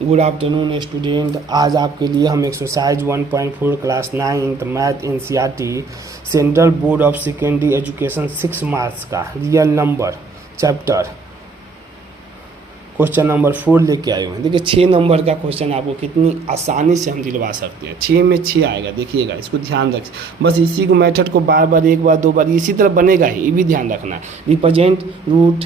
Good afternoon student. आज आपके लिए हम exercise 1.4 class 9 math NCERT central board of secondary education 6 marks का real number chapter question number 4 लेके आए हुए हैं। देखिए 6 नंबर का क्वेश्चन आपको कितनी आसानी से हम दिलवा सकते हैं। 6 में 6 आएगा, देखिएगा, इसको ध्यान रख। बस इसी को मेथड को बार बार एक बार दो बार इसी तरह बनेगा ही, ये भी ध्यान रखना है। Represent root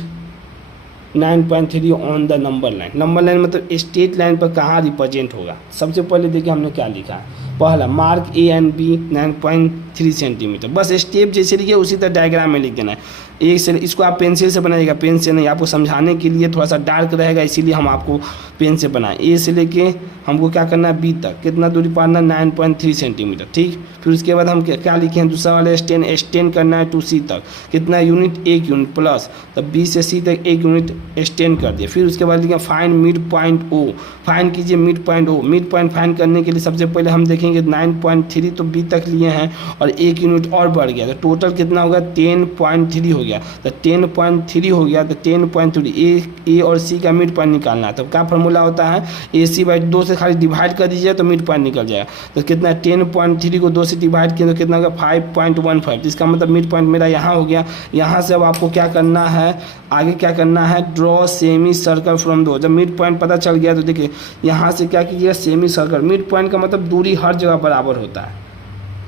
9.3 on the number line. Number line मतलब स्ट्रेट लाइन पर कहाँ रिप्रेजेंट होगा। सबसे पहले देखिए हमने क्या लिखा है। पहला mark A and B 9.3 centimetre. बस स्टेप जैसे लिखिए उसी तरह डायग्राम में लिख देना है। एक से इसको आप पेंसिल से बनाइएगा, पेन से नहीं। आपको समझाने के लिए थोड़ा सा डार्क रहेगा, इसीलिए हम आपको पेन से बनाएं। ए से लेके हमको क्या करना है बी तक कितना दूरी पाना 9.3 सेंटीमीटर, ठीक। फिर उसके बाद हम क्या लिखे हैं दूसरा वाला एक्सटेंड करना है टू सी तक कितना यूनिट 1 यूनिट प्लस, तब बी से सी तक 1 यूनिट एक्सटेंड कर दिया। फिर उसके बाद लिखे find mid point O. Find कीजिए mid point O. Mid point find करने के लिए सबसे पहले हम देखेंगे 9.3 तो बी तक लिए हैं और 1 यूनिट और बढ़ गया, तो टोटल कितना होगा 10.3 हो गया। तो 10.3 हो गया तो 10.3 ए और सी का मिड पॉइंट निकालना है। तो क्या फार्मूला होता है ए सी बाई 2 से खाली डिवाइड कर दीजिए तो मिड पॉइंट निकल जाएगा। तो कितना 10.3 को 2 से डिवाइड किया तो कितना होगा 5.15। इसका मतलब मिड पॉइंट मेरा यहाँ हो गया। यहाँ से अब आपको क्या करना है, आगे क्या करना है, ड्रॉ सेमी सर्कल फ्रॉम दो। जब मिड पॉइंट पता चल गया तो देखिए यहाँ से क्या कीजिएगा सेमी सर्कल। मिड पॉइंट का मतलब दूरी हर जगह बराबर होता है।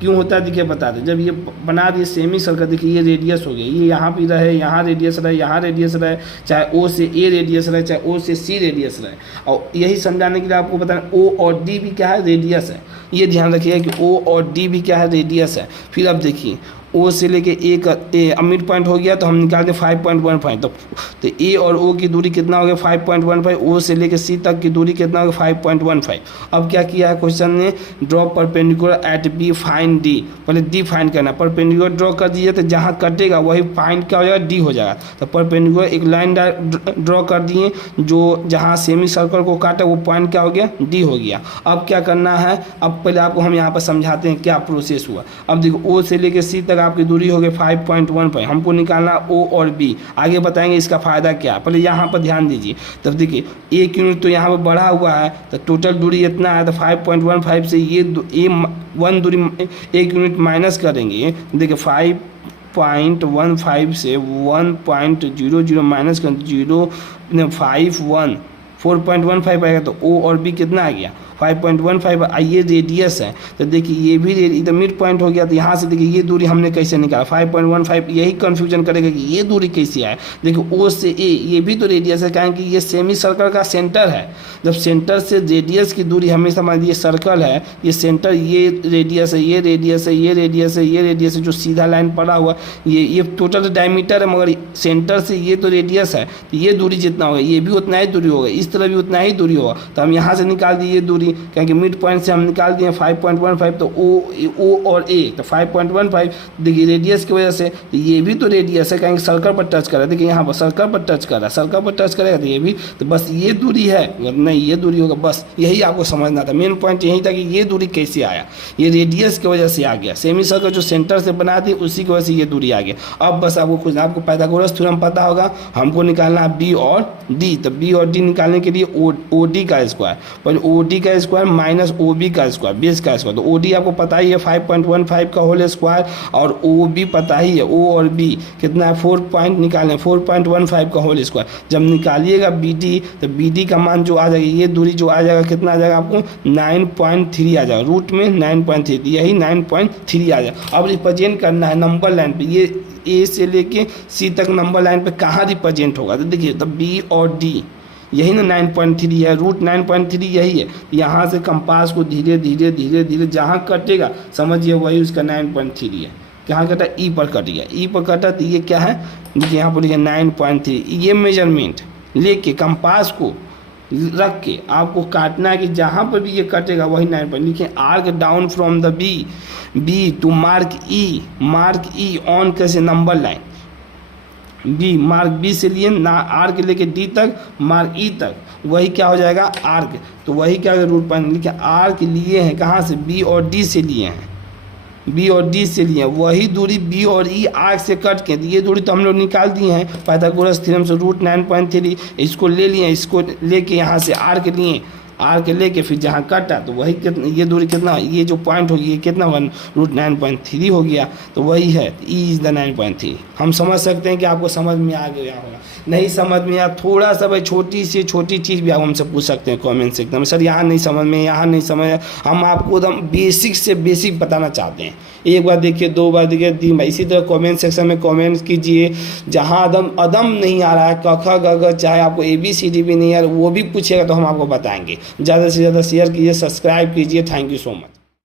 क्यों होता है देखिए बता दें। जब ये बना दिए सेमी सर्कल, देखिए ये रेडियस हो गया, ये यहाँ भी रहे, यहाँ रेडियस रहे, यहाँ रेडियस रहे, चाहे ओ से ए रेडियस रहे, चाहे ओ से सी रेडियस रहे। और यही समझाने के लिए आपको बताना ओ और डी भी क्या है, रेडियस है। ये ध्यान रखिएगा कि ओ और डी भी क्या है, रेडियस है। फिर अब देखिए ओ से लेके ए मिड पॉइंट हो गया तो हम निकाल दें 5.15। तो ए और ओ की दूरी कितना हो गया 5.15। ओ से लेके सी तक की दूरी कितना हो गया 5.15। अब क्या किया है क्वेश्चन ने, draw perpendicular at B find D. पहले डी फाइंड करना, परपेंडिकुलर ड्रॉ कर दीजिए तो जहाँ कटेगा वही फाइंड क्या हो जाएगा डी हो जाएगा। तो परपेंडिकुलर एक लाइन ड्रॉ कर दिए, जो जहाँ सेमी सर्कल को काटा वो पॉइंट क्या हो गया डी हो गया। अब क्या करना है, अब पहले आपको हम यहाँ पर समझाते हैं क्या प्रोसेस हुआ। अब देखो ओ से लेके सी तक आपकी दूरी हो गई 5.15। हमको निकालना ओ और बी, आगे बताएंगे इसका फायदा क्या। पहले यहाँ पर ध्यान दीजिए। तब देखिए 1 यूनिट तो यहाँ पर बढ़ा हुआ है तो टोटल दूरी इतना है। तो 5.15 से ये 1 दूरी 1 यूनिट माइनस करेंगे। देखिए 5.15 से 1.00 माइनस कर 0.51 4.15 आएगा। तो ओ और बी कितना आ गया 5.15। ये रेडियस है तो देखिए ये भी इधर मिड पॉइंट हो गया। तो यहाँ से देखिए ये दूरी हमने कैसे निकाला 5.15। यही कंफ्यूजन करेगा कि ये दूरी कैसे आए। देखिए ओ से ए ये भी तो रेडियस है, क्योंकि ये सेमी सर्कल का सेंटर है। जब सेंटर से रेडियस की दूरी हमेशा मान लीजिए सर्कल है, ये सेंटर, ये रेडियस है, ये रेडियस है, ये रेडियस है, ये रेडियस है, जो सीधा लाइन पड़ा हुआ ये टोटल डायमीटर है, मगर सेंटर से ये तो रेडियस है। तो ये दूरी जितना होगा ये भी उतना ही दूरी होगा, इस तरह भी उतना ही दूरी होगा। तो हम यहाँ से निकाल दिए दूरी, क्योंकि मिड पॉइंट से हम निकाल दिए 5.15। तो ओ और ए तो 5.15 देखिए रेडियस की वजह से, तो ये भी तो रेडियस है क्योंकि सर्कल पर टच कर रहा है। देखिए यहाँ पर सर्कल पर टच कर रहा है, सर्कल पर टच करेगा तो ये भी, तो बस ये दूरी है, नहीं ये दूरी होगा। बस यही आपको समझना था, मेन पॉइंट यही था कि ये दूरी कैसे आया, ये रेडियस की वजह से आ गया। सेमी सर्कल जो सेंटर से बना दी उसी की वजह से ये दूरी आ गया। अब बस आपको कुछ, आपको पाइथागोरस थ्योरम पता होगा, हमको निकालना है बी और डी। तो बी और डी निकालने के लिए ओ डी का स्क्वायर, पर ओ डी का स्क्वायर माइनस ओ बी का स्क्वायर, बेस का स्क्वायर। तो ओ डी आपको पता ही है 5.15 का होल स्क्वायर, और ओ बी पता ही है, ओ और बी कितना है 4 पॉइंट निकालें 4.15 का होल स्क्वायर। जब निकालिएगा बी डी तो बी डी का मान जो आ जाएगा, ये दूरी जो आ जाएगा कितना आ जाएगा आपको 9.3 आ जाएगा। रूट में 9.3, यही 9.3 आ जाएगा। अब रिप्रेजेंट करना है नंबर लाइन पे, ये ए से लेके सी तक नंबर लाइन पे कहाँ रिप्रेजेंट होगा। तो देखिए तब बी और डी यही ना 9.3 है, रूट 9.3 यही है। यहाँ से कंपास को धीरे धीरे धीरे धीरे जहाँ कटेगा समझिए वही उसका 9.3 है। कहाँ कटा, ई पर कट गया, ई पर कटा तो ये क्या है, देखिए यहाँ पर लिखिए 9.3। ये मेजरमेंट लेके कंपास को रख के आपको काटना है कि जहाँ पर भी ये कटेगा वही 9 लिखिए। Arc down from the B to mark E on कैसे number line, B mark B से लिए ना आर्क लेके डी तक मार्क ई तक, वही क्या हो जाएगा आर्क। तो वही क्या रूट पॉइंट लिखे, आर्क लिए हैं कहाँ से, बी और डी से लिए हैं, बी और डी से लिए, वही दूरी बी और ई आर्क से कट के, ये दूरी तो हम लोग निकाल दिए हैं पाइथागोरस थ्योरम से, रूट 9.3 इसको ले लिए, इसको लेके यहाँ से आर्क लिए, आर के लेके फिर जहाँ कटा तो वही कितना, ये दूरी कितना, ये जो पॉइंट होगी ये कितना हुआ, √9.3 हो गया, तो वही है E इज़ द 9.3। हम समझ सकते हैं कि आपको समझ में आ गया होगा। नहीं समझ में आया थोड़ा सा भाई छोटी से छोटी चीज़ भी आप हमसे पूछ सकते हैं कमेंट सेक्शन में, सर यहाँ नहीं समझ में, यहाँ नहीं समझ, हम आपको एकदम बेसिक से बेसिक बताना चाहते हैं। एक बार देखिए, 2 बार देखिए, 3 बार, इसी तरह कमेंट सेक्शन में कमेंट कीजिए। जहाँ अदम नहीं आ रहा है, क ख ग घ, चाहे आपको ABCD भी नहीं आ रहा वो भी पूछेगा तो हम आपको बताएंगे। ज़्यादा से ज़्यादा शेयर कीजिए, सब्सक्राइब कीजिए। Thank you so much.